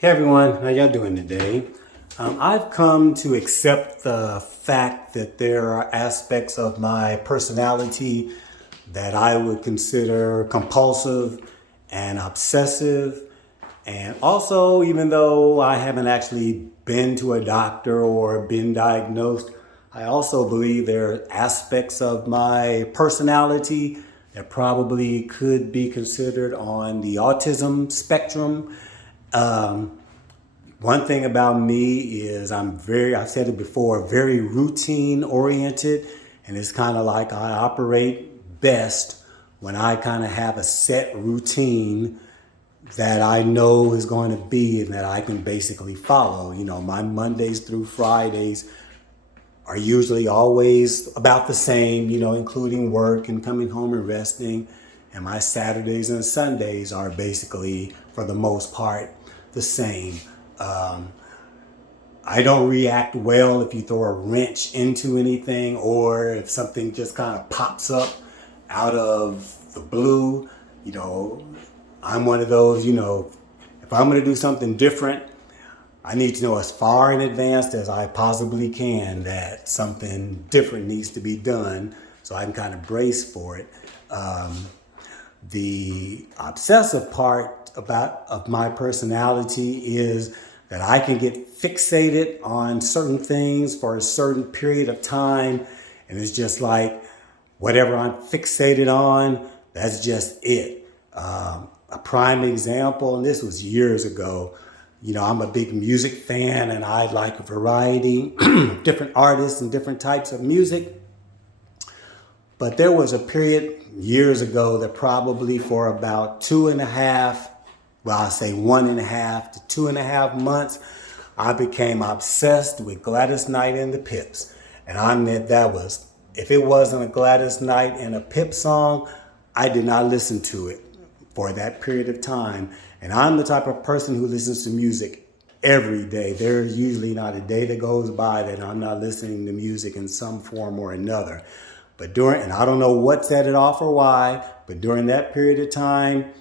Hey everyone, how y'all doing today? I've come to accept the fact that there are aspects of my personality that I would consider compulsive and obsessive. And also, even though I haven't actually been to a doctor or been diagnosed, I also believe there are aspects of my personality that probably could be considered on the autism spectrum. Um, One thing about me is I've said it before, very routine oriented. And it's kind of like I operate best when I kind of have a set routine that I know is going to be and that I can basically follow. You know, my Mondays through Fridays are usually always about the same, including work and coming home and resting. And my Saturdays and Sundays are basically, for the most part, the same. Um, I don't react well if you throw a wrench into anything or if something just kind of pops up out of the blue. You know, I'm one of those, if I'm going to do something different, I need to know as far in advance as I possibly can that something different needs to be done so I can kind of brace for it. Um, the obsessive part of my personality is that I can get fixated on certain things for a certain period of time, and it's just like whatever I'm fixated on, that's just it. A prime example, and this was years ago. I'm a big music fan, and I like a variety, different artists and different types of music. But there was a period years ago that probably for about I'll say 1.5 to 2.5 months, I became obsessed with Gladys Knight and the Pips. And I meant if it wasn't a Gladys Knight and a Pip song, I did not listen to it for that period of time. And I'm the type of person who listens to music every day. There's usually not a day that goes by that I'm not listening to music in some form or another. And I don't know what set it off or why, but during that period of time,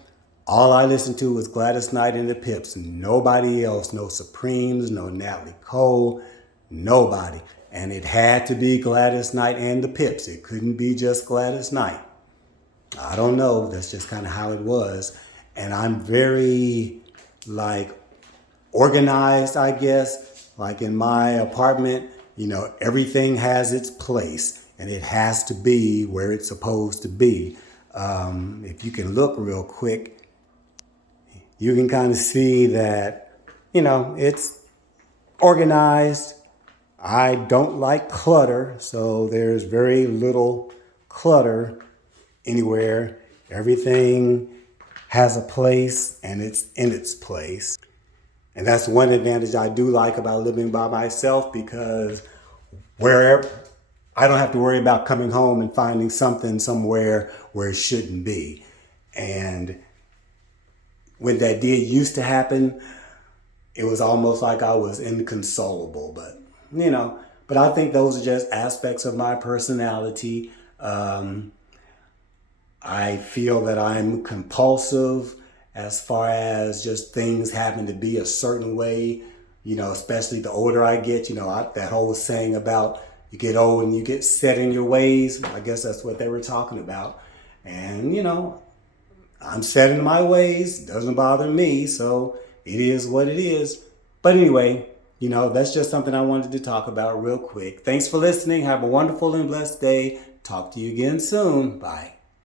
all I listened to was Gladys Knight and the Pips. Nobody else, no Supremes, no Natalie Cole, nobody. And it had to be Gladys Knight and the Pips. It couldn't be just Gladys Knight. I don't know. That's just kind of how it was. And I'm very organized, I guess. Like in my apartment, everything has its place and it has to be where it's supposed to be. If you can look real quick, you can kind of see that, it's organized. I don't like clutter, so there's very little clutter anywhere. Everything has a place and it's in its place. And that's one advantage I do like about living by myself, because wherever I don't have to worry about coming home and finding something somewhere where it shouldn't be. And when that did used to happen, it was almost like I was inconsolable. But I think those are just aspects of my personality. I feel that I'm compulsive as far as just things having to be a certain way, especially the older I get. That whole saying about you get old and you get set in your ways. I guess that's what they were talking about. And, I'm set in my ways. It doesn't bother me. So it is what it is. But anyway, that's just something I wanted to talk about real quick. Thanks for listening. Have a wonderful and blessed day. Talk to you again soon. Bye.